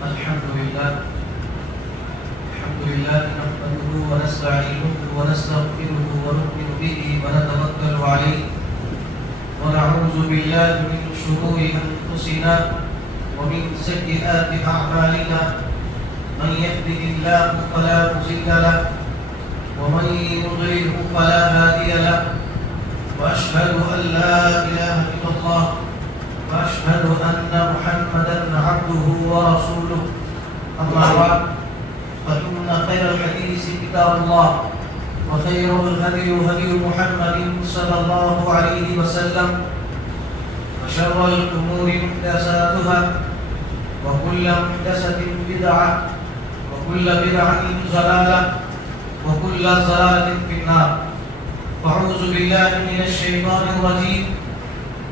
الحمد لله نحمده ونستعينه ونستغفره ونؤمن به ونتوكل عليه ونعوذ بالله من شرور أنفسنا ومن سيئات أعمالنا من يهده الله فلا مضل له ومن يضلله فلا هادي له وأشهد أن لا إله إلا الله وأشهد أن محمدا عبده ورسوله أما بعد فإن خير الحديث كتاب الله وخير الهدي هدي محمد صلى الله عليه وسلم وشر الأمور محدثاتها وكل محدثة بدعة وكل بدعة ضلالة وكل ضلالة في النار. أعوذ بالله من الشيطان الرجيم.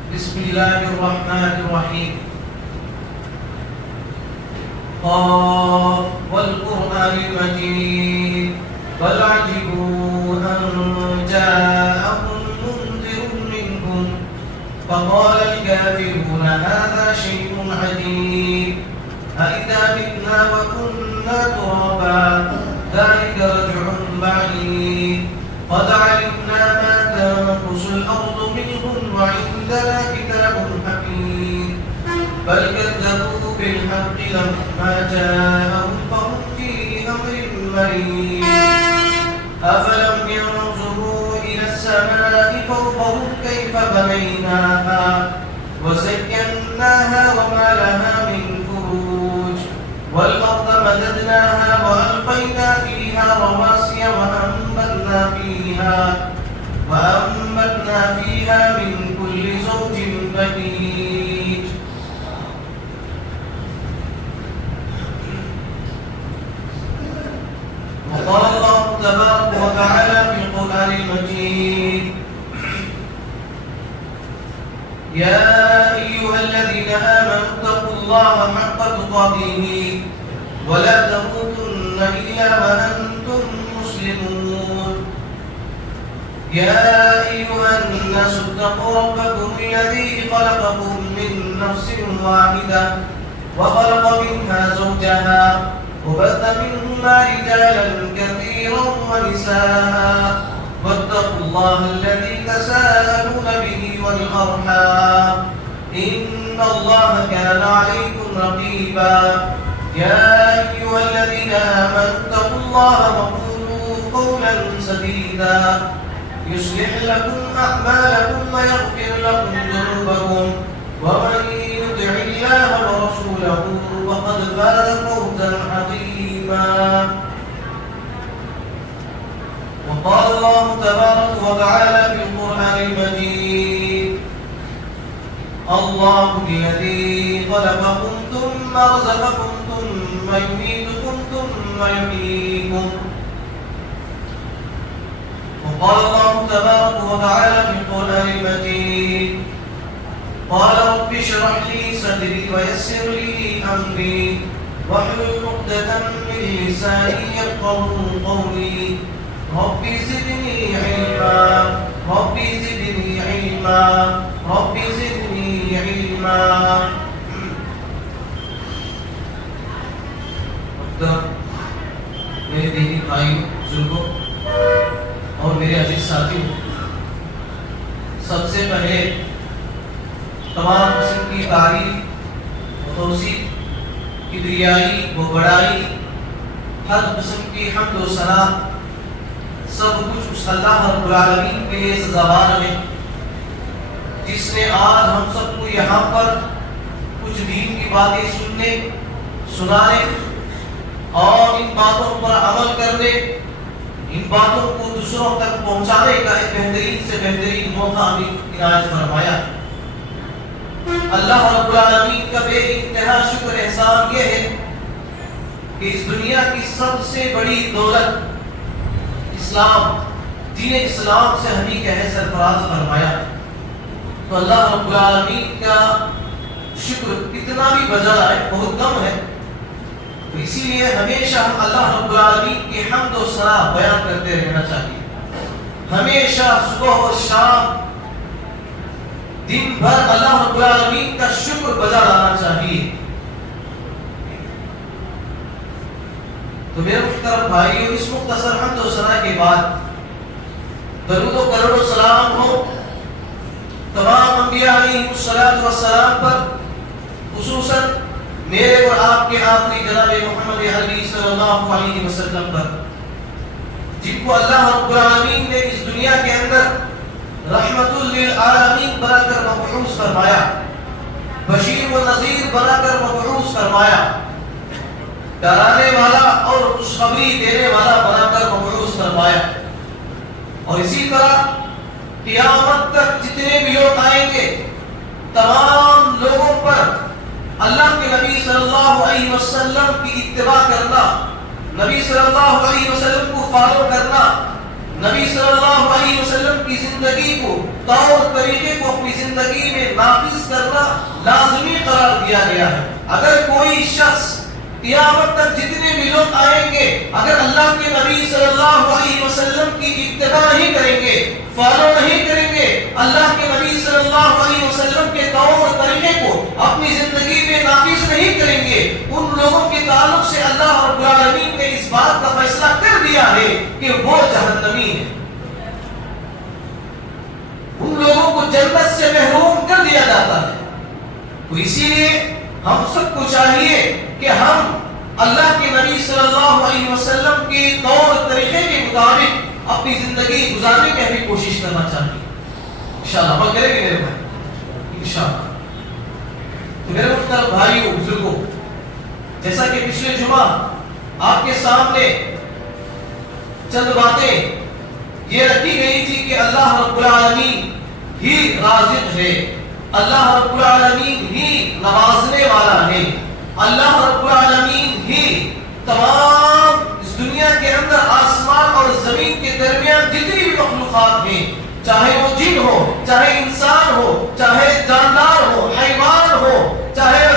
بسم الله الرحمن الرحيم. قاف والقرآن المجيد بل عجبوا أن جاءهم منذر منهم فقال الكافرون هذا شيء عجيب أإذا متنا وكنا ترابا ذلك رجع بعيد قد علمنا ما تنقص الأرض منهم وعندنا كتاب حكيم بل كذبوا بالحق لما جاءهم فهم في أمر مريض أفلم ينظروا إلى السماء فوقهم كيف بنيناها وزيناها وما لها من فروج والأرض مددناها وألقينا فيها رواسي وأنبتنا فيها من كل زوج بهيج. وقال الله تبارك وتعالى في القرآن المجيد يا أيها الذين آمنوا اتقوا الله حق تقاته ولا تموتن إلا وأنتم مسلمون. يا أيها الناس اتقوا ربكم الذي خلقكم من نفس واحدة وخلق منها زوجها وبث منهما رجالا كثيرا ونساء واتقوا الله الذي تساءلون به والأرحام إن الله كان عليكم رقيبا. يا أيها الذين آمنوا اتقوا الله وقولوا قولا سديدا يصلح لكم أعمالكم ويغفر لكم ذنوبكم ومن يطع الله ورسوله فقد فاز فوزا عظيما. وقال الله تبارك وتعالى في القرآن المجيد الله الذي خلقكم ثم رزقكم ثم يميتكم ثم يحييكم. وقال الله تبارك وتعالى في القرآن المجيد قال رب اشرح لي صدري ويسر لي أمري واحلل عقدة من لساني يفقهوا قولي رب زدني علما رب زدني علما رب زدني علما. میرے دینی بھائیوں بزرگوں اور میرے عزیز ساتھیوں، سب سے پہلے تمام قسم کی تعریف و توصیف کبریائی و بڑائی ہر قسم کی حمد و ثنا سب کچھ اس اللہ رب العالمین کے لیے سزاوار ہے جس نے آج ہم سب کو یہاں پر کچھ دین کی باتیں سننے سنانے اور ان باتوں پر عمل کرنے ان باتوں کو دوسروں تک پہنچانے کا ایک بہترین سے بہترین موقع ہمیں عنایت فرمایا. اللہ رب العالمین کا بے انتہا شکر احسان یہ ہے کہ اس دنیا کی سب سے بڑی دولت اسلام دین اسلام سے ہمیں کہے سرفراز فرمایا. تو اللہ رب العالمین کا شکر کتنا بھی بجا ہے بہت کم ہے. تو اسی لیے ہمیشہ ہم اللہ رب العالمین کی حمد و ثنا بیان کرتے رہنا چاہیے. ہمیشہ صبح و شام دن بھر اللہ رب العالمین کا شکر بجا لانا چاہیے. تو میرے محترم بھائیو، اس مختصر حمد و ثنا کے بعد درود و کرم و سلام ہو تمام انبیاء علیہ السلام پر، خصوصاً میرے اور آپ کے آخری جناب محمد عربی صلی اللہ علیہ وسلم پر، جن کو اللہ رب العالمین نے اس دنیا کے اندر رحمت للعالمین بنا کر مبعوث فرمایا، بشیر و نذیر بنا کر مبعوث فرمایا، ڈرانے والا اور خوشخبری دینے والا بنا کر مبعوث فرمایا۔ اور اسی طرح قیامت تک جتنے بھی لوگ آئیں گے تمام لوگوں پر اللہ کے نبی صلی اللہ علیہ وسلم کی اتباع کرنا، نبی صلی اللہ علیہ وسلم کو فالو کرنا، نبی صلی اللہ علیہ وسلم کی زندگی کو، طور طریقے کو اپنی زندگی میں نافذ کرنا لازمی قرار دیا گیا ہے۔ اگر کوئی شخص قیامت تک جتنے بھی لوگ آئیں گے اگر اللہ کے نبی صلی اللہ علیہ وسلم کی اتباع نہیں کریں گے، فالو نہیں کریں گے، اللہ کے نبی صلی اللہ علیہ وسلم کے طور اور طریقے کو اپنی زندگی میں نافذ نہیں کریں گے، ان لوگوں کے تعلق سے اللہ رب العالمین نے اس بات کا فیصلہ کر دیا ہے کہ وہ جہنمی ہیں، ان لوگوں کو جنت سے محروم کر دیا جاتا ہے۔ تو اسی لیے ہم سب کو چاہیے کہ ہم اللہ کے نبی صلی اللہ علیہ وسلم کے طور طریقے کے مطابق اپنی زندگی گزارنے کی بھی کوشش کرنا چاہیے۔ انشاءاللہ عمل کریں گے میرے بھائی، انشاءاللہ۔ تو میرے محترم بھائیو بزرگوں، جیسا کہ پچھلے جمعہ آپ کے سامنے چند باتیں یہ رکھی گئی تھی کہ اللہ رب العالمین ہی رازق ہے، اللہ رب العالمین ہی نوازنے والا ہے، اللہ رب العالمین ہی تمام اس دنیا کے اندر آسمان اور زمین کے درمیان جتنی بھی مخلوقات ہیں، چاہے وہ جن ہو، چاہے انسان ہو، چاہے جاندار ہو، حیوان ہو، چاہے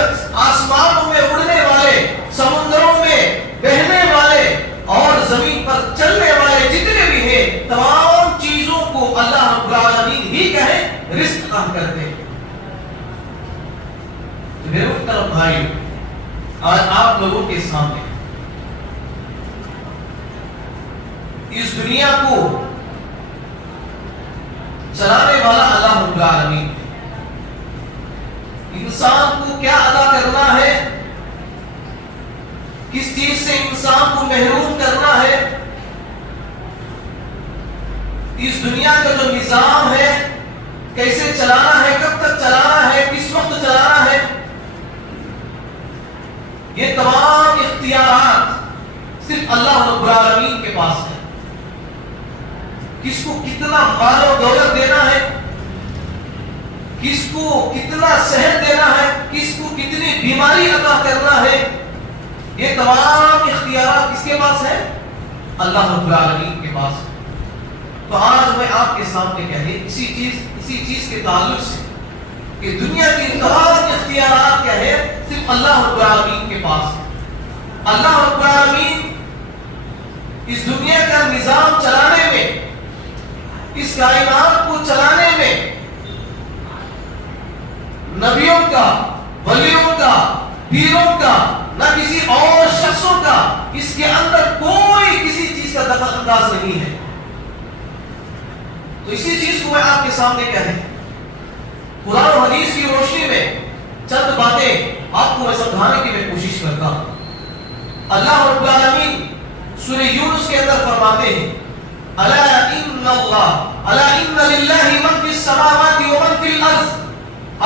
آسمانوں میں اڑنے والے، سمندروں میں بہنے والے اور زمین پر چلنے والے جتنے بھی ہیں، تمام چیزوں کو اللہ رب العالمین ہی کہے رزق عطا کرتے ہیں۔ میرے محترم بھائی، آج آپ لوگوں کے سامنے اس دنیا کو چلانے والا اللہ رب العالمین ہے۔ انسان کو کیا ادا کرنا ہے، کس چیز سے انسان کو محروم کرنا ہے، اس دنیا کا جو نظام ہے کیسے چلانا ہے، کب تک چلانا ہے، کس وقت چلانا ہے، یہ تمام اختیارات صرف اللہ رب العالمین کے پاس ہے۔ کس کو کتنا مال و دولت دینا ہے، کس کو کتنا صحت دینا ہے، کس کو کتنی بیماری عطا کرنا ہے، یہ تمام اختیارات کس کے پاس ہے؟ اللہ رب العالمین کے پاس ہے۔ تو آج میں آپ کے سامنے کہے اسی چیز کے تعلق سے کہ دنیا کی تمام اختیارات کیا ہے، صرف اللہ رب العالمین کے پاس ہے۔ اللہ رب العالمین اس دنیا کا نظام چلانے میں، اس کائنات کو چلانے میں نبیوں کا، ولیوں کا، پیروں کا، نہ کسی اور شخصوں کا اس کے اندر کوئی کسی چیز کا دخل انداز نہیں ہے۔ تو اسی چیز کو میں آپ کے سامنے کہہ قرآن و حدیث کی روشنی میں چند باتیں آپ کو میں سمجھانے کی میں کوشش کرتا ہوں۔ اللہ رب العالمین سورہ یونس کے اندر فرماتے ہیں الا ان للہ من فی السماوات و من فی الارض،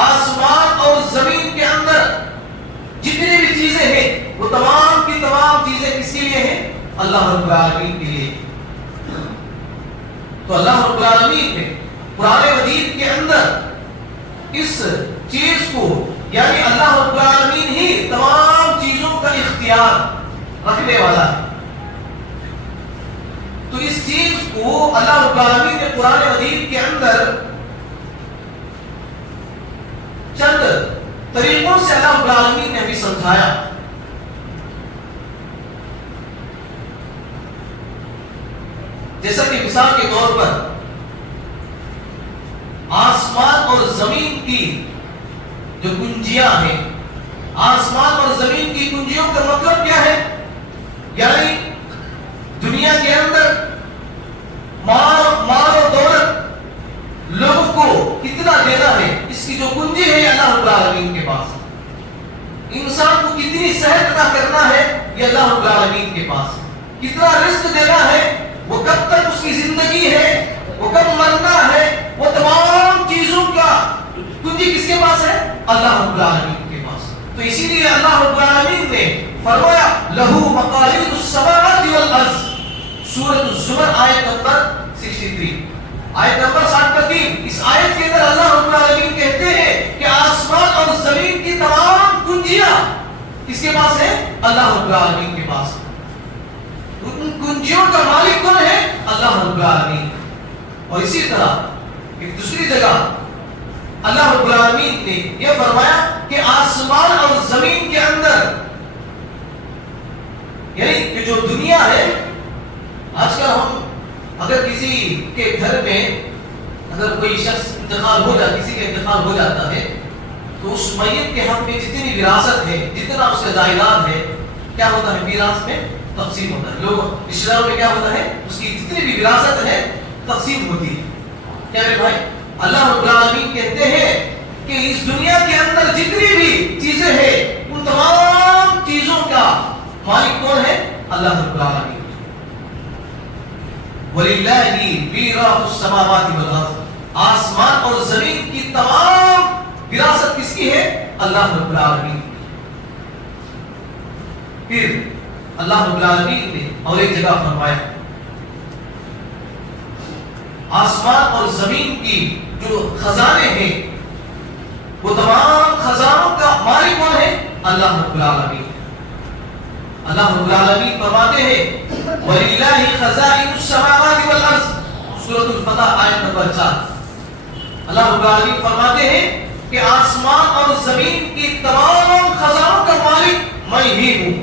آسمان اور زمین کے اندر جتنی بھی چیزیں ہیں وہ تمام کی تمام چیزیں کس کے لیے ہیں؟ اللہ رب العالمین کے لیے۔ تو اللہ رب العالمین نے قرآن مجید کے اندر اس چیز کو، یعنی اللہ رب العالمین ہی تمام چیزوں کا اختیار رکھنے والا ہے، تو اس چیز کو اللہ رب العالمین نے قرآن مجید کے اندر چند طریقوں سے اللہ رب العالمین نے ہمیں سمجھایا۔ جیسا کہ مثال کے طور پر آسمان اور زمین کی جو کنجیاں ہیں، آسمان اور زمین کی کنجیوں کا مطلب کیا ہے؟ یعنی کنجی ہے یہ اللہ رب العالمین کے پاس. انسان کو کتنی صحت عطا کرنا ہے یہ اللہ رب العالمین کے پاس. کتنا رزق دینا ہے, وہ کب تک اس کی زندگی ہے, وہ کب مرنا ہے, وہ تمام چیزوں کا کنجی کس کے پاس ہے؟ اللہ رب العالمین کے پاس. تو اسی لیے اللہ رب العالمین نے فرمایا لہو مقالید السماوات والارض, سورۃ الزمر آیت نمبر 63, آیت نمبر 63. اس آیت کے اندر اللہ رب العالمین کہتے ہیں کہ آسمان اور زمین کی تمام کنجیاں کس کے پاس ہے؟ اللہ رب العالمین کے پاس. ان کنجیوں کا مالک کون ہے؟ اللہ رب العالمین. اور اسی طرح ایک دوسری جگہ اللہ رب العالمین نے یہ فرمایا کہ آسمان اور زمین کے اندر, یعنی کہ جو دنیا ہے, آج کل ہم اگر کسی کے گھر میں اگر کوئی شخص انتقال ہو جاتا, کسی کا انتقال ہو جاتا ہے, تو اس میت کے حق میں جتنی وراثت ہے, جتنا اس کا جائیداد ہے, کیا ہوتا ہے؟ میراث میں تقسیم ہوتا ہے. لوگ رشتہ داروں میں کیا ہوتا ہے؟ اس کی جتنی بھی وراثت ہے تقسیم ہوتی ہے. کیا میرے بھائی, اللہ رب العالمین کہتے ہیں کہ اس دنیا کے اندر جتنی بھی چیزیں ہیں ان تمام چیزوں کا مالک کون ہے؟ اللہ رب العالمین. وَلِلَّهِ مِيرَاثُ السَّمَاوَاتِ وَالْأَرْضِ, آسمان اور زمین کی تمام وراثت کس کی ہے؟ اللہ رب العالمین. پھر اللہ رب العالمین نے اور ایک جگہ فرمایا آسمان اور زمین کی جو خزانے ہیں وہ تمام خزانوں کا مالک کون ہے؟ اللہ رب العالمین. اللہ رب العالمین فرماتے ہیں وَلِلَّهِ خَزَائِنُ السَّمَاوَاتِ وَالْأَرْضِ, سورۃ الفتح آیت نمبر 4. اللہ رب العالمین فرماتے ہیں کہ آسمان اور زمین کی تمام خزانوں کا مالک میں ہی ہوں.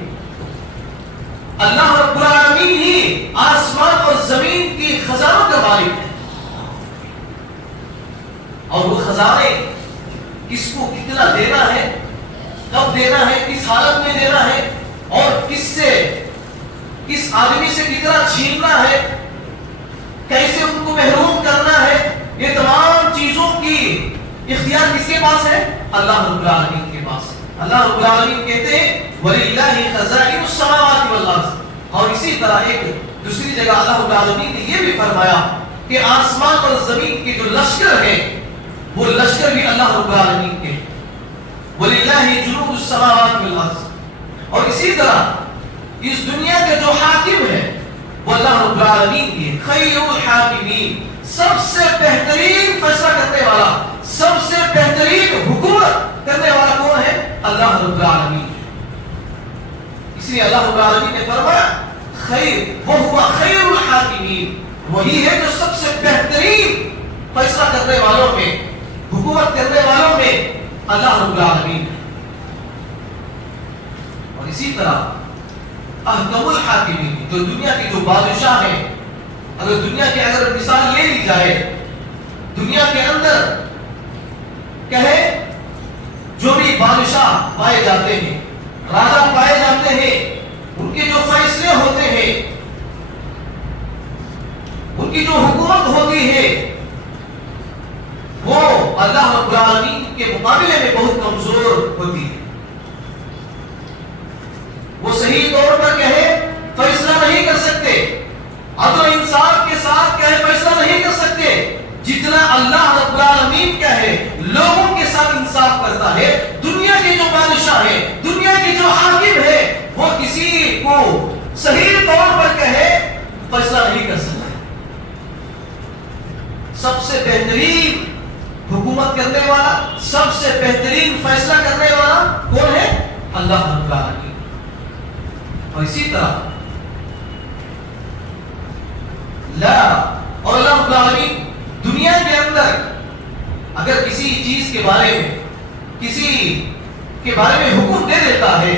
اللہ رب العالمین ہی آسمان اور زمین کی خزانوں کا مالک ہے. اور وہ خزانے کس کو کتنا دینا ہے, کب دینا ہے, کس حالت میں دینا ہے, اور کس آدمی سے کتنا چھیننا ہے, کیسے ان کو محروم کرنا ہے, یہ تمام چیزوں کی اختیار کس کے پاس ہے؟ اللہ رب العالمین کے پاس. اللہ رب العالمین کہتے ہیں وَلِلَّهِ خَزَائِنُ السَّمَاوَاتِ وَالْأَرْضِ. اور اسی طرح ایک دوسری جگہ اللہ رب العالمین نے یہ بھی فرمایا کہ آسمان اور زمین کے جو لشکر ہیں وہ لشکر بھی اللہ رب العالمین کے. وَلِلَّهِ جُنُودُ السَّمَاوَاتِ وَالْأَرْضِ. اور اسی طرح اس دنیا کے جو حاکم ہے وہ اللہ رب العالمین کی خیر الحاکمین, سب سے بہترین فیصلہ کرنے والا, سب سے بہترین حکومت کرنے والا کون ہے؟ اللہ رب العالمین. اس لیے اللہ رب العالمین نے فرمایا خیر وَهُوَ خَيْرُ الْحَاكِمِينَ, وہی ہے جو سب سے بہترین فیصلہ کرنے والوں میں, حکومت کرنے والوں میں اللہ رب العالمین. اور اسی طرح احکم الحاکمین, جو دنیا کے جو بادشاہ ہیں, اگر دنیا کی اگر مثال لے لی جائے, دنیا کے اندر کہے جو بھی بادشاہ پائے جاتے ہیں, راجا پائے جاتے ہیں, ان کے جو فیصلے ہوتے ہیں, ان کی جو حکومت ہوتی ہے وہ اللہ رب العالمین کے مقابلے میں بہت کمزور ہوتی ہے. وہ صحیح طور پر کہے فیصلہ نہیں کر سکتے, عدل و انصاف کے ساتھ کہے فیصلہ نہیں کر سکتے, جتنا اللہ رب العالمین کہے لوگوں کے ساتھ انصاف کرتا ہے. دنیا کے جو بادشاہ ہیں, دنیا کے جو حاکم ہیں, وہ کسی کو صحیح طور پر کہے فیصلہ نہیں کر سکتے. سب سے بہترین حکومت کرنے والا, سب سے بہترین فیصلہ کرنے والا کون ہے؟ اللہ رب العالمین. اور اسی طرح لا, اور اللہ رب العالمین دنیا کے اندر اگر کسی چیز کے بارے میں, کسی کے بارے میں حکم دے دیتا ہے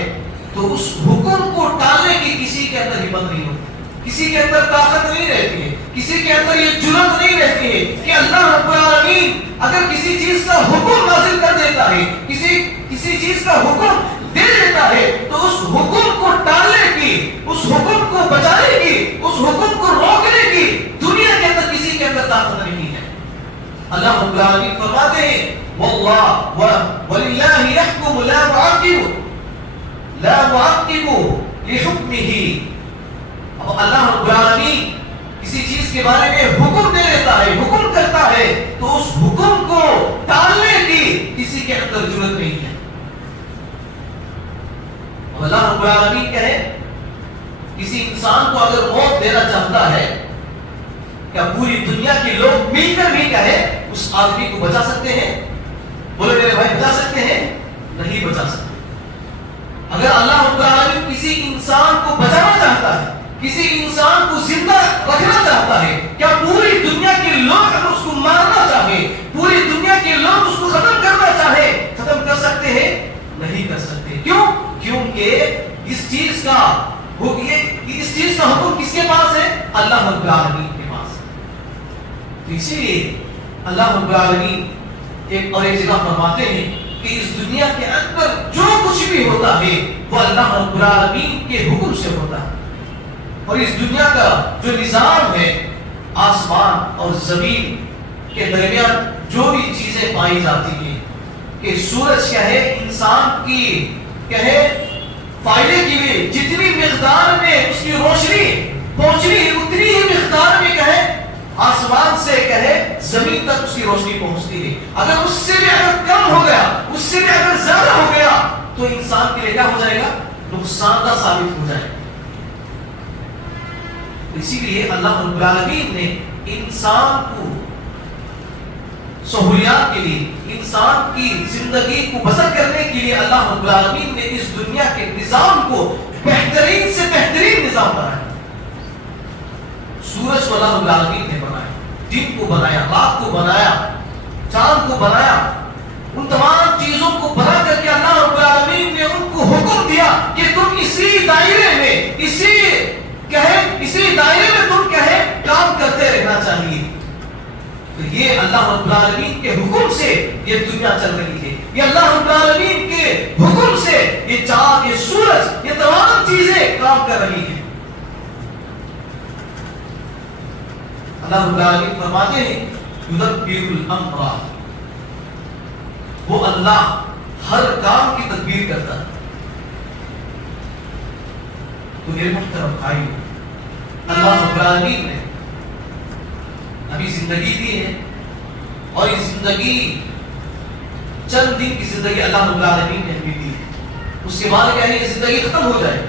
تو اس حکم کو ٹالنے کی کسی کے اندر ہمت نہیں ہوتی, کسی کے اندر طاقت نہیں رہتی ہے, کسی کے اندر یہ جرأت نہیں رہتی ہے کہ اللہ رب العالمین اگر کسی چیز کا حکم نازل کر دیتا ہے, کسی چیز کا حکم دے دیتا ہے تو اس حکم کو ٹالنے کی, اس حکم کو بچانے کی, اس حکم کو روکنے کی دنیا کے اندر کسی کے اندر طاقت نہیں ہے. اللہ رب العالمین فرماتے ہیں وَلِلَّهِ يَحْكُمُ لَا مُعَقِّبُ لِحُكْمِهِ. اب اللہ رب العالمین کسی چیز کے بارے میں حکم دے دیتا ہے، حکم کرتا ہے، تو اس حکم کو ٹالنے کی کسی کے اندر ضرورت نہیں ہے. اب اللہ رب العالمین کہے کسی انسان کو اگر موت دینا چاہتا ہے، کیا پوری دنیا کے لوگ مل کر بھی کہے اس آدمی کو بچا سکتے ہیں؟ بولے میرے بھائی بچا سکتے ہیں؟ نہیں بچا سکتے. اگر اللہ رب العالمین کسی انسان کو بچانا چاہتا ہے، کسی انسان کو زندہ رکھنا چاہتا ہے، کیا پوری دنیا کے لوگ اگر اس کو مارنا چاہے، پوری دنیا کے لوگ اس کو ختم کرنا چاہے، ختم کر سکتے ہیں؟ نہیں کر سکتے. کیوں؟ کیونکہ اس چیز کا حکم کس کے پاس ہے؟ اللہ رب العالمین کے پاس. تو اسی لیے اللہ رب العالمین ایک جگہ فرماتے ہیں کہ اس دنیا کے اندر جو کچھ بھی ہوتا ہے وہ اللہ رب العالمین کے حکم سے ہوتا ہے. اور اس دنیا کا جو نظام ہے، آسمان اور زمین کے درمیان جو بھی چیزیں پائی جاتی ہیں، کہ سورج کیا ہے انسان کی کیا ہے فائدے کے لیے جتنی مقدار میں اس کی روشنی پہنچنی ہے اتنی ہی مقدار میں کیا ہے آسمان سے کہے زمین تک اس کی روشنی پہنچتی ہے. اگر اس سے بھی اگر کم ہو گیا، اس سے بھی اگر زیادہ ہو گیا، تو انسان کے لیے کیا ہو جائے گا؟ نقصان دہ ثابت ہو جائے گا. اسی لیے اللہ رب العالمین نے انسان کو سہولیات کے لیے، انسان کی زندگی کو بسر کرنے کے لیے اللہ رب العالمین نے اس دنیا کے نظام کو بہترین سے بہترین نظام بنایا. سورج کو اللہ رب العالمین نے بنایا، دن کو بنایا، رات کو بنایا، چاند کو بنایا. ان تمام چیزوں کو بنا کر کے اللہ رب العالمین نے ان کو حکم دیا کہ تم اسی دائرے میں تم کام کرتے رہنا چاہیے. تو یہ اللہ رب العالمین کے حکم سے یہ دنیا چل رہی ہے. یہ اللہ رب العالمین کے حکم سے یہ چاند، یہ سورج، یہ تمام چیزیں کام کر رہی ہیں. اللہ رب العالمین فرماتے ہیں یدبر الامر، وہ اللہ ہر کام کی تدبیر کرتا ہے. تو میرے محترم بھائیو، اللہ رب العالمین نے ابھی زندگی دی ہے، اور یہ زندگی چند دن کی زندگی اللہ رب العالمین نے ہمیں دی ہے. اس کے بعد کیا ہے یہ زندگی ختم ہو جائے.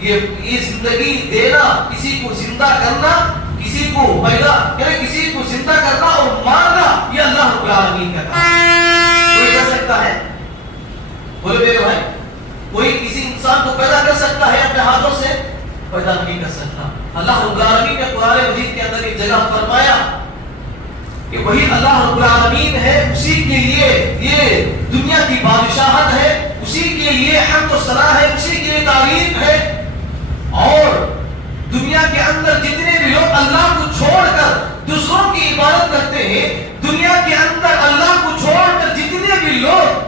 یہ زندگی دینا، کسی کو زندہ کرنا، کسی کو پیدا یعنی کسی کو زندہ کرنا اور مارنا، یہ اللہ رب العالمین کا کام ہے. کوئی کر سکتا ہے؟ بولے میرے بھائی، کوئی کسی انسان کو پیدا کر سکتا ہے اپنے ہاتھوں سے؟ پیدا نہیں کر سکتا. اللہ رب العالمین نے قرآن مجید کے اندر ایک جگہ فرمایا کہ وہی اللہ رب العالمین ہے، اسی کے لیے یہ دنیا کی بادشاہت ہے، اسی کے لیے حمد و ثنا ہے، اسی کے لیے تعریف ہے. اور دنیا کے اندر جتنے بھی لوگ اللہ کو چھوڑ کر دوسروں کی عبادت کرتے ہیں، دنیا کے اندر اللہ کو چھوڑ کر جتنے بھی لوگ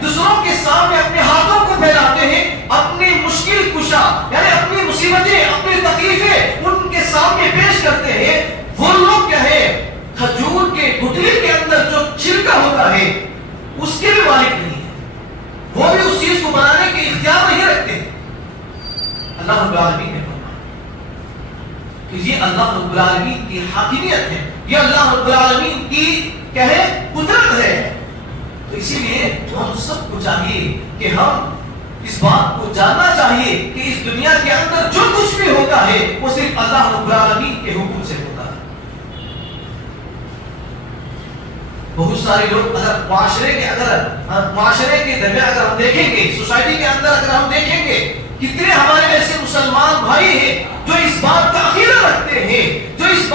دوسروں کے سامنے اپنے ہاتھوں کو پھیلاتے ہیں، اپنی مشکل کشا یعنی اپنی مصیبتیں، اپنی تکلیفیں ان کے سامنے پیش کرتے ہیں، وہ لوگ کھجور کے گٹلی کے اندر جو چھلکا ہوتا ہے اس کے بھی مالک نہیں ہے، وہ بھی اس چیز کو بنانے کے اختیار نہیں رکھتے. اللہ رب العالمین نے فرمایا کہ یہ اللہ رب العالمین کی حاکمیت ہے، یہ اللہ رب العالمین کی قدرت ہے. تو اسی لیے ہم سب کو چاہیے کہ ہم اس بات کو جاننا چاہیے کہ اس دنیا کے اندر جو کچھ بھی ہوتا ہے وہ صرف اللہ رب العالمین کے حکم سے ہوتا ہے. بہت سارے لوگ اگر معاشرے کے درمیان اگر ہم دیکھیں گے، سوسائٹی کے اندر اگر ہم دیکھیں گے، کتنے ہمارے ایسے مسلمان بھائی ہیں جو اس بات کا عقیدہ رکھتے ہیں، جو اس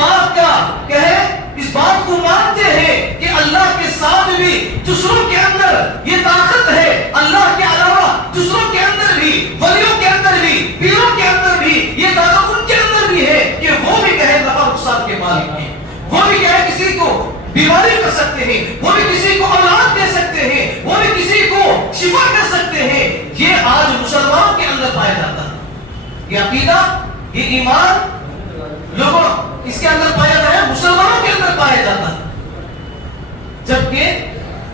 بات کو مانتے ہیں کہ اللہ کے ساتھ بھی دوسروں کے اندر یہ طاقت ہے، اللہ کے علاوہ دوسروں کے اندر بھی، ولیوں کے اندر بھی، پیروں کے اندر بھی یہ طاقت ان کے اندر بھی ہے کہ وہ بھی نفع نقصان کے مالک ہیں، وہ بھی کسی کو بیماری کر سکتے ہیں، وہ بھی کسی کو اولاد دے سکتے ہیں، وہ بھی کسی کو شفا کر سکتے ہیں. یہ آج مسلمانوں کے اندر پایا جاتا ہے. یہ عقیدہ، یہ ایمان لوگوں اس کے اندر پایا جاتا ہے، مسلمانوں کے اندر پایا جاتا ہے. جبکہ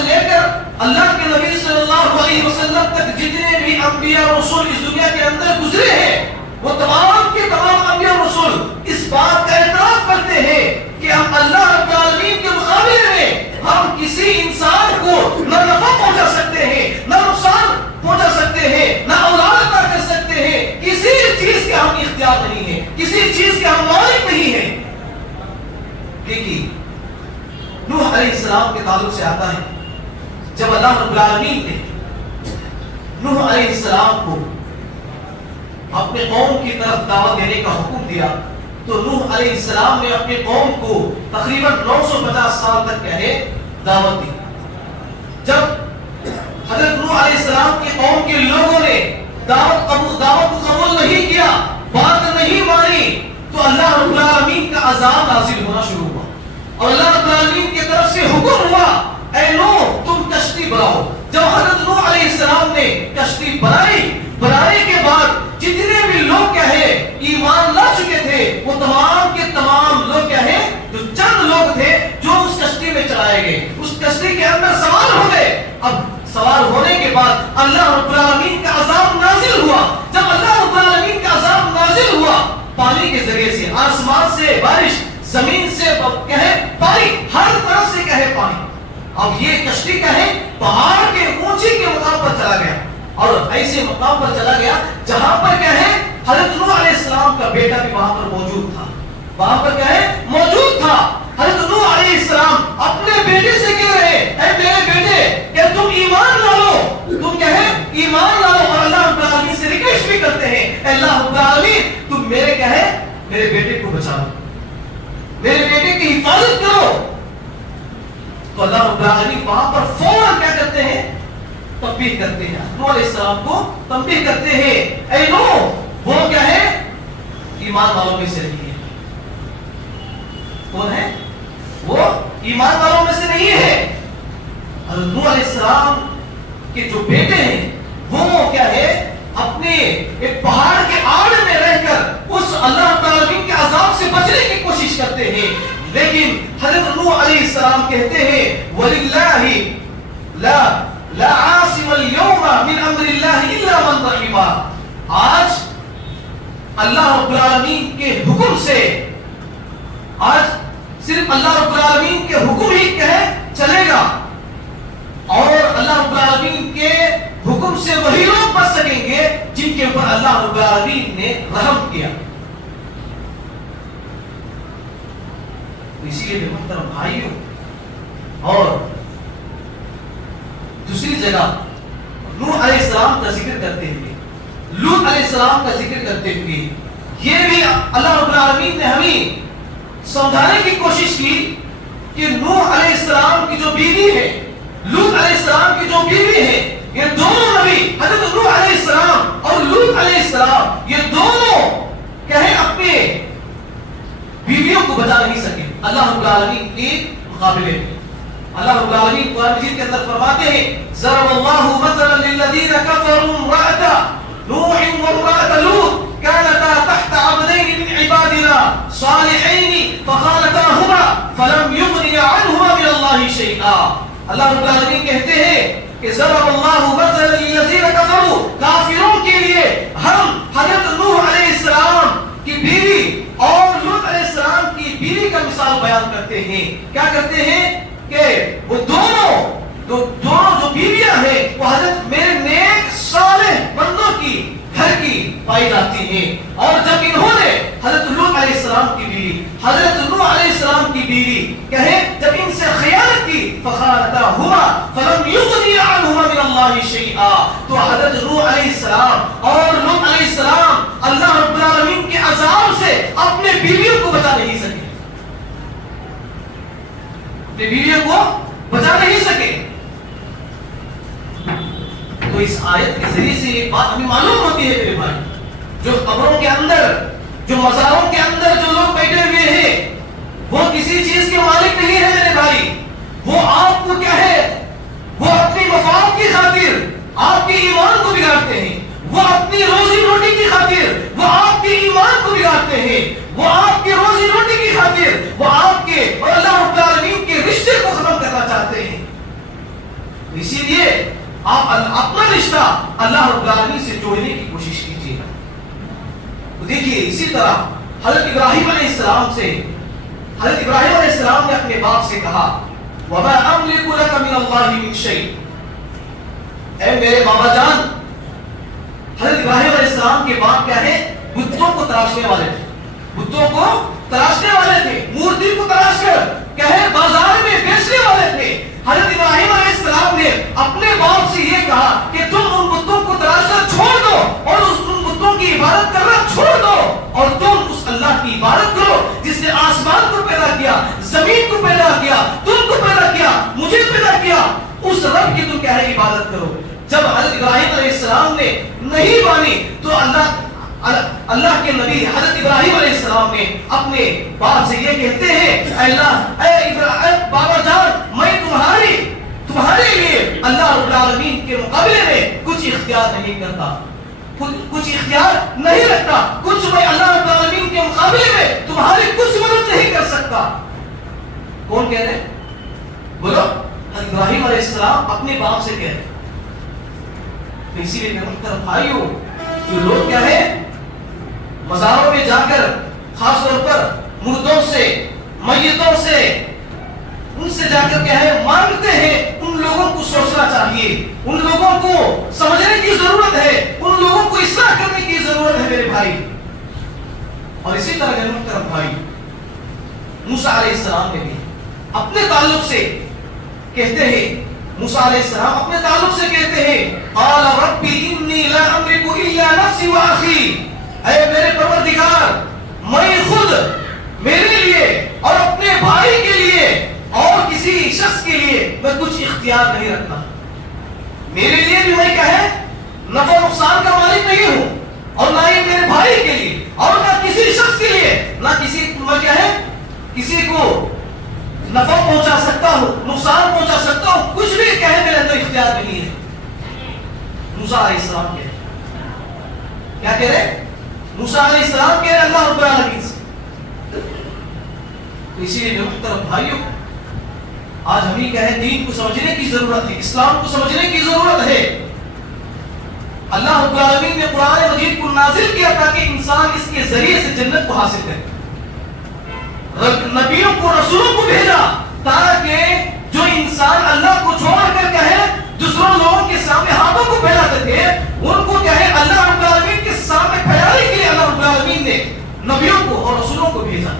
سے لے کر اللہ کے نبی صلی اللہ علیہ وسلم تک جتنے بھی انبیاء اور رسول اس دنیا کے اندر گزرے ہیں وہ تمام کے تمام انبیاء اور رسول اس بات کا اعتراف کرتے ہیں کہ ہم اللہ رب العالمین کے مقابلے میں ہم کسی انسان کو نہ نفع پہنچا سکتے ہیں نہ نقصان پہنچا سکتے ہیں نہ اولاد عطا کر سکتے ہیں. کسی چیز کے ہم اختیار نہیں ہیں, کسی چیز کے ہم مالک نہیں ہیں. دیکھیے نوح علیہ السلام کے تعلق سے آتا ہے جب اللہ رب العالمین نے نوح علیہ السلام کو اپنے قوم کی طرف دعوت دینے کا حکم دیا تو نوح علیہ السلام نے اپنے قوم کو تقریباً 950 سال تک دعوت دی. جب حضرت نوح علیہ السلام کی قوم کے لوگوں نے دعوت کو قبول نہیں کیا, بات نہیں مانی, تو اللہ رب العالمین کا عذاب نازل ہونا شروع ہوا اور اللہ رب العالمین کی طرف سے حکم ہوا اے نوح تم کشتی بناؤ. جب حضرت نوح علیہ السلام نے کشتی بنانے کے بعد جتنے بھی لوگ کیا ہے ایمان لا چکے تھے وہ تمام کے تمام لوگ کیا ہے جو چند لوگ تھے جو اس کشتی میں چلائے گئے, اس کشتی کے اندر سوار ہو گئے. اب سوار ہونے کے بعد اللہ رب العالمین کا عذاب نازل ہوا. جب اللہ رب العالمین کا عذاب نازل ہوا پانی کے ذریعے سے, آسمان سے بارش, زمین سے کہے پانی, ہر طرف سے کہے پانی. اب یہ کشتی کہے پہاڑ کے اونچی کے مقام پر چلا گیا اور ایسے مقام پر چلا گیا جہاں پر کیا ہے حضرت نوح علیہ السلام کا بیٹا بھی وہاں پر موجود تھا. وہاں پر کیا ہے موجود تھا. حضرت نوح علیہ السلام اپنے بیٹے سے کہہ رہے اے میرے بیٹے کہ تم ایمان لا لو, تم کیا ہے ایمان لا لو, اور اللہ رب العالمین سے ریکویسٹ بھی کرتے ہیں اے اللہ رب العالمین تم میرے کیا ہے میرے بیٹے کو بچاؤ, میرے بیٹے کی حفاظت کرو. تو اللہ رب العالمین وہاں پر فوراً کیا کرتے ہیں تنبیہ کرتے ہیں, نوح علیہ السلام کو تنبیہ کرتے ہیں اے نوح وہ کیا ہے ایمان والوں میں سے نہیں ہے. کون ہے وہ ایمان والوں میں سے نہیں ہے. حضرت نوح علیہ السلام کے جو بیٹے ہیں وہ کیا ہے اپنے ایک پہاڑ کے آڑ میں رہ کر اس اللہ رب العالمین کے عذاب سے بچنے کی کوشش کرتے ہیں. لیکن حضرت نوح علیہ السلام کہتے ہیں وَلِلَّهِ لَا عَاصِمَ الْيَوْمَ مِنْ أَمْرِ اللَّهِ إِلَّا مَنْ رَحِمَ. آج اللہ رب العالمین کے حکم سے, آج صرف اللہ رب العالمین کے حکم ہی کہے چلے گا اور اللہ رب العالمین کے حکم سے وہی لوگ بچ سکیں گے جن کے اوپر اللہ رب العالمین نے رحم کیا. اسی لیے محترم بھائیوں, اور دوسری جگہ نوح علیہ السلام کا ذکر کرتے ہوئے, لوط علیہ السلام کا ذکر کرتے ہوئے یہ بھی اللہ رب العالمین نے ہمیں سمجھانے کی کوشش کی کہ نوح علیہ السلام کی جو بیوی ہے, لوط علیہ السلام کی جو بیوی ہے, یہ دونوں نبی حضرت نوح علیہ السلام اور لوط علیہ السلام یہ دونوں کہیں اپنے بیویوں کو بچا نہیں سکے اللہ رب العالمین کے مقابلے میں. اللہ رب العالمین قرآن مجید کے اندر فرماتے ہیں ضرب اللہ مثلا للذین کفروا امرأة نوح وامرأة لوط كانتا تحت عبدين من عبادنا صالحين فخانتاهما فلم يغني عنهما من الله شيئا. اللہ رب العالمین کہتے ہیں کہ ضرب اللہ مثلا للذین کفروا, کافروں کے لیے ہم حضرت نوح علیہ السلام کی بیوی اور لوط علیہ السلام کی بیوی کا مثال بیان کرتے ہیں. کیا کرتے ہیں کہ وہ دونوں جو بیویاں ہیں وہ حضرت میرے نیک صالح بندوں کی گھر کی پائی جاتی ہیں. اور جب انہوں نے حضرت لوط علیہ السلام کی بیوی, حضرت نوح علیہ السلام کی بیوی کہیں جب ان سے خیانت کی فخانتاہما فلم یغنی عنہما من اللہ شیئا, تو حضرت نوح علیہ السلام اور لوط علیہ السلام اللہ رب العالمین کے عذاب سے اپنے بیویوں کو بچا نہیں سکے, اپنے بیویوں کو بچا نہیں سکے. تو اس آیت کے ذریعے سے یہ بات ہمیں معلوم ہوتی ہے میرے بھائی, جو قبروں کے اندر, جو مزاروں کے اندر جو لوگ بیٹھے ہوئے ہیں وہ کسی چیز کے مالک نہیں ہے میرے بھائی. وہ آپ کو کیا ہے, وہ اپنی مفاد کی خاطر آپ کے ایمان کو بگاڑتے ہیں, وہ اپنی روزی روٹی کی خاطر وہ آپ کے ایمان کو بگاڑتے ہیں, وہ آپ کی روزی روٹی کی خاطر وہ آپ کے اور اللہ رب العالمین کے رشتے کو ختم کرنا چاہتے ہیں. آپ اپنا رشتہ اللہ رب العالمین سے جوڑنے کی کوشش کیجیے گا. تو دیکھیے اسی طرح حضرت ابراہیم علیہ السلام نے اپنے باپ سے کہا وَمَا أَمْلِكُ لَكَ مِنَ اللَّهِ مِنْ شَيْءٍ. اے میرے بابا جان. حضرت ابراہیم علیہ السلام کے باپ کیا ہے؟ بتوں کو تراشنے والے تھے. مورتی کو تراش کر کہے بازار میں بیچنے والے تھے. حضرت ابراہیم علیہ السلام نے اپنے باپ سے یہ کہا کہ تم ان بتوں کو تراشنا چھوڑ دو اور ان بتوں کی عبادت کرنا چھوڑ دو اور تم اس اللہ کی عبادت کرو جس نے آسمان کو پیدا کیا, زمین کو پیدا کیا, تم کو پیدا کیا, مجھے پیدا کیا. اس رب کی تم کہہ رہے عبادت کرو. جب حضرت ابراہیم علیہ السلام نے نہیں مانی تو اللہ کے نبی حضرت ابراہیم علیہ السلام نے اپنے باپ سے یہ کہتے ہیں اے اللہ, اے بابا جان, میں تمہارے لیے اللہ رب العالمین کے مقابلے میں کچھ اختیار نہیں کرتا, کچھ اختیار نہیں رکھتا, کچھ میں اللہ رب العالمین کے مقابلے میں تمہاری کچھ مدد نہیں کر سکتا. کون کہہ رہے؟ بولو. حضرت ابراہیم علیہ السلام اپنے باپ سے کہہ رہے. اسی لیے میرے محترم بھائیوں, جو لوگ کیا ہے مزاروں میں جا کر خاص طور پر مردوں سے, میتوں سے, ان سے جا کر کیا ہے مانگتے ہیں, ان لوگوں کو سوچنا چاہیے, ان لوگوں کو سمجھنے کی ضرورت ہے, ان لوگوں کو اصلاح کرنے کی ضرورت ہے میرے بھائی. اور اسی طرح میرے محترم بھائی, موسیٰ علیہ السلام نے بھی اپنے تعلق سے کہتے ہیں, موسیٰ علیہ السلام اپنے تعلق سے کہتے ہیں قال رب انی لا املک الا نفسی واخی. اے میرے پروردگار, میں خود میرے لیے اور اپنے بھائی کے لیے اور کسی شخص کے لیے میں کچھ اختیار نہیں رکھتا. میرے لیے بھی میں کیا ہے نفع نقصان کا مالک نہیں ہوں, اور نہ ہی میرے بھائی کے لیے, اور نہ کسی شخص کے لیے, نہ کسی میں کیا ہے کسی کو نفع پہنچا سکتا ہوں, نقصان پہنچا سکتا ہوں, کچھ بھی کہے میرے اندر اختیار نہیں ہے. موسیٰ علیہ السلام کہہ رہے, کیا کہہ رہے؟ موسیٰ علیہ السلام کہہ رہے اللہ رب العالمین سے. تو اسی لیے محترم بھائیوں, آج ہمیں کیا ہے دین کو سمجھنے کی ضرورت ہے, اسلام کو سمجھنے کی ضرورت ہے. اللہ رب العالمین نے قرآن مجید کو نازل کیا تاکہ انسان اس کے ذریعے سے جنت کو حاصل کرے. نبیوں کو, رسولوں کو بھیجا تاکہ جو انسان اللہ کو چھوڑ کر کہے دوسروں لوگوں کے سامنے ہاتھوں کو پھیلاتے تھے, ان کو کہے اللہ رب العالمین کے سامنے پھیلانے کے لیے اللہ رب العالمین نے نبیوں کو اور رسولوں کو بھیجا.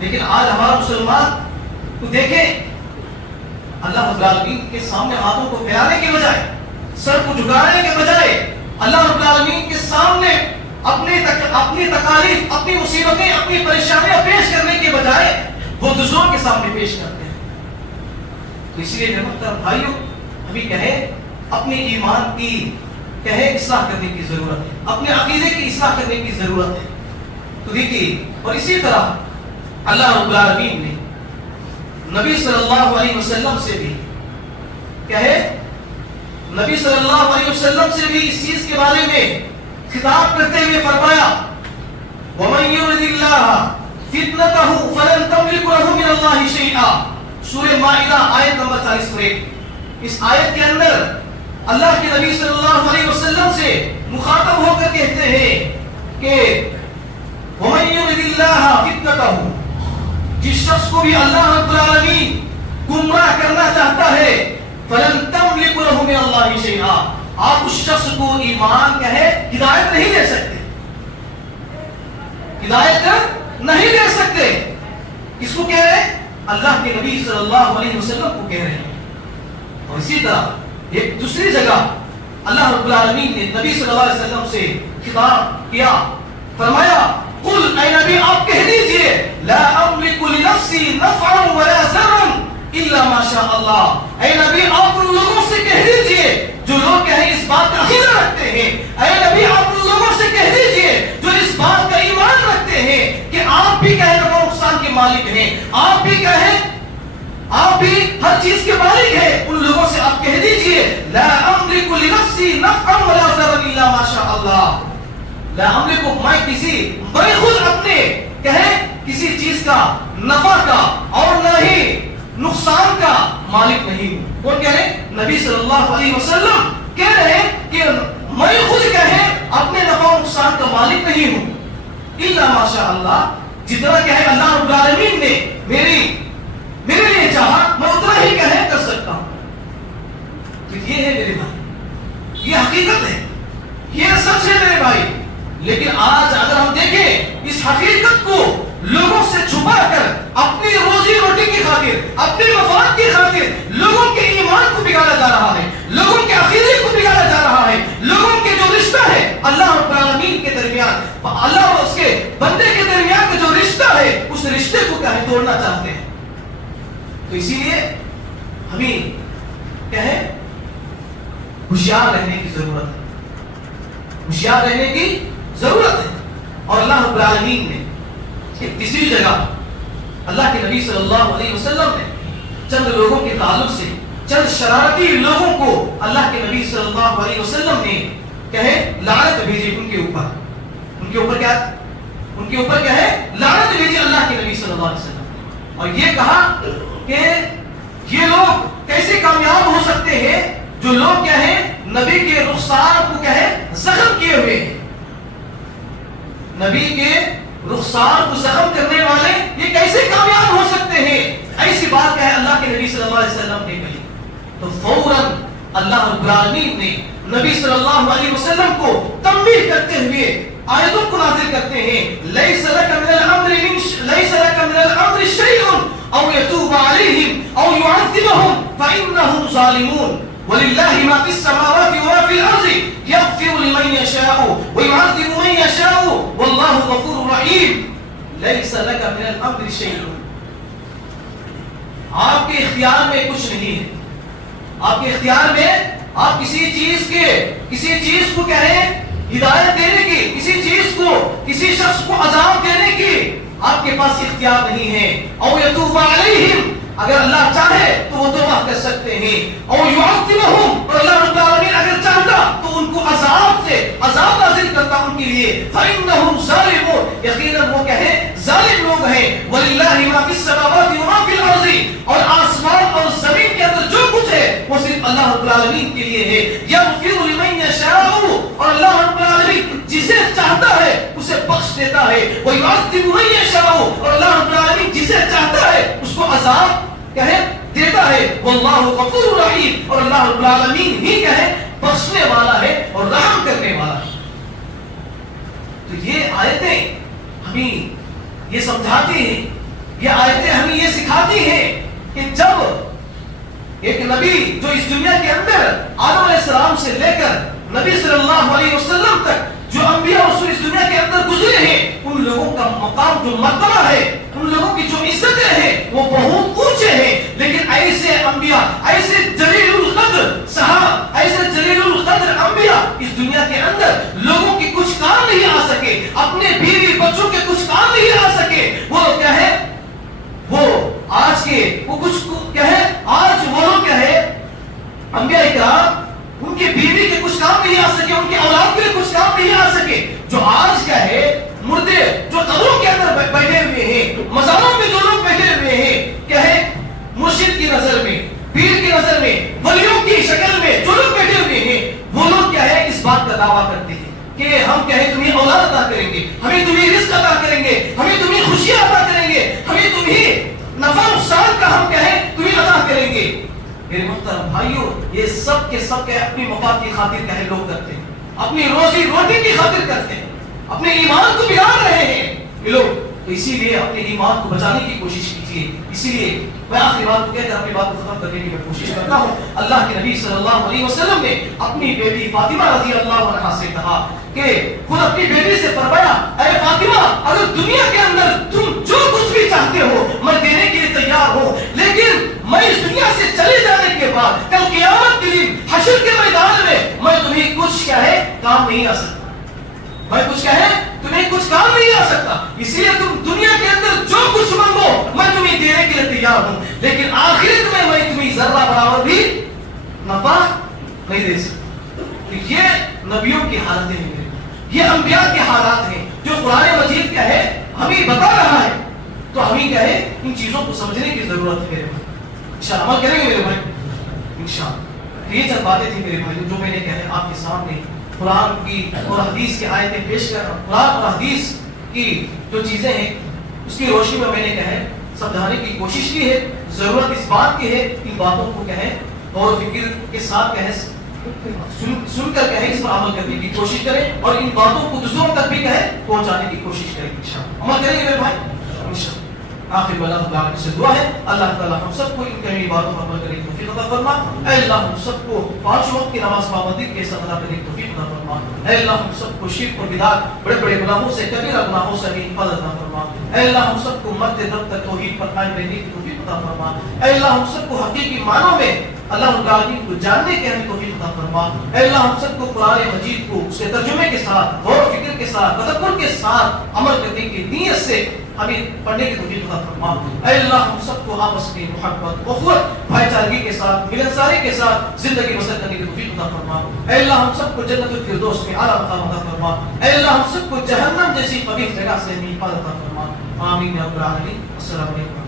لیکن آج ہمارا مسلمان تو دیکھیں, اللہ رب العالمین کے سامنے ہاتھوں کو پھیلانے کے بجائے, سر کو جھکانے کے بجائے, اللہ رب العالمین کے سامنے اپنی تکالیف, اپنی مصیبتیں, اپنی پریشانیاں پیش کرنے کے بجائے وہ دوسروں کے سامنے پیش کرتے ہیں. تو اس لیے میرے محترم بھائیوں, ہمیں کہے اپنے ایمان کی کہے اصلاح کرنے کی ضرورت ہے, اپنے عقیدے کی اصلاح کرنے کی ضرورت ہے. تو دیکھیے, اور اسی طرح اللہ رب العالمین نے نبی صلی اللہ علیہ وسلم سے بھی کہے, نبی صلی اللہ علیہ وسلم سے بھی اس چیز کے بارے میں خطاب کرتے ہوئے فرمایا وَمَن يُرِدِ اللَّهَ فِتْنَتَهُ فَلَن تَمْلِكُ لَهُ مِنَ اللَّهِ شَيْئًا. سورہ مائدہ آیت نمبر 41. اس آیت کے اندر اللہ کے نبی صلی اللہ علیہ وسلم سے مخاطب ہو کر کہتے ہیں کہ وَمَن يُرِدِ اللَّهَ فِتْنَتَهُ, جس شخص کو بھی اللہ رب العالمین گمراہ کرنا چاہتا ہے فَلَن تَمْلِكُ لَهُ مِنَ اللَّهِ شَيْئًا, آپ اس شخص کو ایمان کہے ہدایت نہیں دے سکتے, ہدایت نہیں دے سکتے. اس کو کہہ رہے اللہ کے نبی صلی اللہ علیہ وسلم کو کہہ رہے ہیں. اور اسی طرح ایک دوسری جگہ اللہ رب العالمین نے نبی صلی اللہ علیہ وسلم سے خطاب کیا, فرمایا قل, اے نبی آپ کہہ دیجئے لا املک لنفسی نفعا ولا ضرا الا ما شاء اللہ. اے نبی آپ ان لوگوں سے کہہ دیجئے جو لوگ کہیں اس بات کا عقیدہ رکھتے ہیں, اے نبی آپ ان لوگوں سے کہہ دیجئے جو اس بات کا ایمان رکھتے ہیں کہ آپ بھی کہیں نفع نقصان کے مالک ہیں, آپ بھی کہیں آپ بھی ہر چیز کے مالک ہیں, ان لوگوں سے آپ کہہ دیجئے لا املک لنفسی نفعا ولا ضرا الا ما شاء اللہ. لا املک, میں خود اپنے کہیں کسی چیز کا نفع کا اور نہ ہی نقصان کا مالک نہیں ہوں. کون کہہ رہے؟ نبی صلی اللہ علیہ وسلم کہہ رہے ہیں کہ میں خود کہے اپنے نفع و نقصان کا مالک نہیں ہوں الا ماشاء اللہ. جتنا کہے اللہ رب العالمین نے میرے لیے چاہا میں اتنا ہی کہے کر سکتا ہوں. تو یہ ہے میرے بھائی، یہ حقیقت ہے، یہ سچ ہے میرے بھائی. لیکن آج اگر ہم دیکھیں اس حقیقت کو لوگوں سے چھپا کر اپنی روزی روٹی کی خاطر، اپنے مفاد کی خاطر لوگوں کے ایمان کو بگاڑا جا رہا ہے، لوگوں کے عقیدے کو بگاڑا جا رہا ہے. لوگوں کے جو رشتہ ہے اللہ رب العالمین کے درمیان، اللہ اور اس کے بندے کے درمیان کا جو رشتہ ہے اس رشتے کو کہیں توڑنا چاہتے ہیں. تو اسی لیے ہمیں کہیں ہوشیار رہنے کی ضرورت ہے، ہوشیار رہنے کی ضرورت ہے. اور اللہ رب العالمین نے ایک تیسری جگہ اللہ کے نبی صلی اللہ علیہ وسلم نے چند لوگوں کے تعلق سے، چند شرارتی لوگوں کو اللہ کے نبی صلی اللہ علیہ وسلم نے کہے لعنت بھیجی ان کے اوپر. ان کے اوپر کیا؟ ان کے اوپر کیا ہے؟ لعنت بھیجی اللہ کے نبی صلی اللہ علیہ وسلم. اور یہ کہا کہ یہ لوگ کیسے کامیاب ہو سکتے ہیں جو لوگ کیا ہے نبی کے رخسار کو کیا ہے زخم کیے ہوئے ہیں. نبی کے رخسار کو زخم کرنے والے یہ کیسے کامیاب ہو سکتے ہیں؟ ایسی بات کہے اللہ کے نبی صلی اللہ علیہ وسلم نے کہی. تو فوراً اللہ رب العالمین نے نبی صلی اللہ علیہ وسلم کو تنبیہ کرتے ہوئے آیتوں کو نازل کرتے ہیں. لیس لک من الامر شیء او یتوب علیہم او یعذبہم فانہم ظالمون وللہ ما فی السماوات وما فی الارض یغفر لمن یشاء ویعذب من یشاء واللہ غفور رحیم. لیس لک من الامر شیء، آپ کے اختیار میں کچھ نہیں ہے. آپ کے اختیار میں آپ کسی چیز کو کہیں ہدایت دینے کی، کسی چیز کو، کسی شخص کو عذاب دینے کی آپ کے پاس اختیار نہیں ہے. او یتوب علیہم، اگر اللہ چاہے تو وہ توبہ کر سکتے ہیں. او یعذبہم، اور اللہ رب العالمین اگر چاہتا تو ان کو عذاب نازل کرتا ان کے لیے. فإنہم ظالمون، یقیناً وہ کہیں ظالم لوگ ہیں. وللہ ما فی السماوات وما فی الارض، اور آسمان اور زمین کے اندر جو کچھ ہے وہ صرف اللہ رب العالمین کے لیے ہے. یغفر لمن یشاء، اور اللہ رب العالمین جسے چاہتا ہے اسے بخش دیتا ہے. ویعذب من یشاء، اور اللہ رب العالمین جسے چاہتا ہے اس کو عذاب کہے دیتا ہے. واللہ غفور رحیم، اور اللہ رب العالمین ہی کہے بخشنے والا ہے اور رحم کرنے والا ہے. تو یہ آیتیں ہمیں یہ سمجھاتی ہیں، یہ آیتیں ہمیں یہ سکھاتی ہیں کہ جب ایک نبی جو اس دنیا کے اندر آدم علیہ السلام سے لے کر نبی صلی اللہ علیہ وسلم تک جو انبیاء رسول اس دنیا کے اندر گزرے ہیں، ان لوگوں کا مقام جو مرتبہ ہے، ان لوگوں کی جو عزتیں ہیں وہ بہت اونچے ہیں. لیکن ایسے انبیاء، ایسے جلیل القدر صحابہ، ایسے جلیل القدر انبیاء اس دنیا کے اندر لوگوں کے کچھ کام نہیں آ سکے، اپنے بیوی بچوں کے کچھ کام نہیں آ سکے. وہ کیا ہے، وہ آج کے وہ کچھ کیا ہے، آج وہ لوگ کیا ہے انبیاء کرام ان کے بیوی کے کچھ کام نہیں آ سکے، ان کے اولاد کے کچھ کام نہیں آ سکے. جو آج کیا ہے مردے جو قبروں کے اندر بیٹھے ہوئے ہیں، مزاروں میں جو لوگ بیٹھے ہوئے ہیں، کیا ہے مرشد کی نظر میں، پیر کی نظر میں، ولیوں کی شکل میں جو لوگ بیٹھے ہوئے ہیں، وہ لوگ کیا ہے اس بات کا دعویٰ کرتے ہیں کہ ہم کہیں تمہیں اولاد عطا کریں گے، ہمیں تمہیں رزق عطا کریں گے، ہمیں تمہیں خوشیاں عطا کریں گے، ہمیں تمہیں نفع نقصان کا ہم کہیں تمہیں عطا کریں گے. میرے محترم بھائیوں، یہ سب کے اپنی مفاد کی خاطر کہے لوگ کرتے ہیں، اپنی روزی روٹی کی خاطر کرتے ہیں، اپنے ایمان کو بگاڑ رہے ہیں یہ لوگ. تو اسی لیے اپنے ایمان کو بچانے کی کوشش کیجیے. اسی لیے میں آخری بات کو کہہ کر اپنی بات کو ختم کرنے کی میں کوشش کرتا ہوں. اللہ کے نبی صلی اللہ علیہ وسلم نے اپنی بیٹی فاطمہ رضی اللہ عنہا سے کہا کہ خود اپنی بیٹی سے فرمایا، اے فاطمہ اگر دنیا کے اندر تم جو کچھ بھی چاہتے ہو میں دینے کے لیے تیار ہوں، لیکن میں اس دنیا سے چلے جانے کے بعد کل قیامت کے دن حشر کے میدان میں تمہیں کچھ کیا ہے کام نہیں آ سکتا، میں کچھ کہے تمہیں کچھ کام نہیں آ سکتا. اس لیے تم دنیا کے اندر جو کچھ مانگو میں تمہیں دینے کے لیے تیار ہوں، لیکن آخرت میں تمہیں ذرہ برابر بھی نفع نہیں دے سکتا. یہ نبیوں کی حالتیں ہیں، یہ انبیاء کے حالات ہیں جو قرآن مجید کیا ہے ہمیں بتا رہا ہے. تو ہمیں کیا ہے ان چیزوں کو سمجھنے کی ضرورت ہے. انشاءاللہ عمل کریں گے میرے بھائی انشاءاللہ. یہ چند باتیں تھیں میرے بھائی جو میں نے کہے آپ کے سامنے قرآن کی اور حدیث کی آیتیں پیش کر رہا ہوں. قرآن اور حدیث کی جو چیزیں ہیں اس کی روشنی میں نے کہے سمجھانے کی کوشش کی ہے. ضرورت اس بات کی ہے ان باتوں کو کہیں اور فکر کے ساتھ کہیں سن کر کہیں اس پر عمل کرنے کی کوشش کریں اور ان باتوں کو دوسروں تک بھی کہیں پہنچانے کی کوشش کریں. انشاءاللہ عمل کریں گے میرے بھائی انشاءاللہ. آخر بلا اللہ سے دعا ہے اللہ تعالیٰ ہم سب کو ان کئی باتوں پر عمل کرنے کی توفیق عطا فرما. اے اللہ ہم سب کو 5 وقت کی نماز پابندی کے ساتھ ادا کرنے کی توفیق عطا فرما. اے اللہ ہم سب کو شرک اور بدعت بڑے بڑے گناہوں سے کبیرہ گناہوں سے بھی حفاظت عطا فرما. اے اللہ ہم سب کو مرتے دم تک توحید پر قائم رہنے کی توفیق عطا فرما. اے اللہ ہم سب کو حقیقی معنوں میں اللہ رب العالمین کو جاننے کے ہمیں توفیق عطا فرما. اے اللہ ہم سب کو قرآن مجید کو اس کے ترجمے کے ساتھ غور و فکر کے ساتھ تدبر کے ساتھ عمل کرنے کی نیت سے ہمیں پڑھنے کی توفیق عطا فرما. اے اللہ ہم سب کو آپس میں محبت اخوت بھائی چارگی کے ساتھ ملنساری کے ساتھ زندگی بسر کرنے کی توفیق عطا فرما. اے اللہ ہم سب کو جنت الفردوس میں اعلیٰ مقام عطا فرما. اے اللہ ہم سب کو جہنم جیسی قبیح جگہ سے حفاظت عطا فرما. آمین یا رب العالمین. السلام علیکم.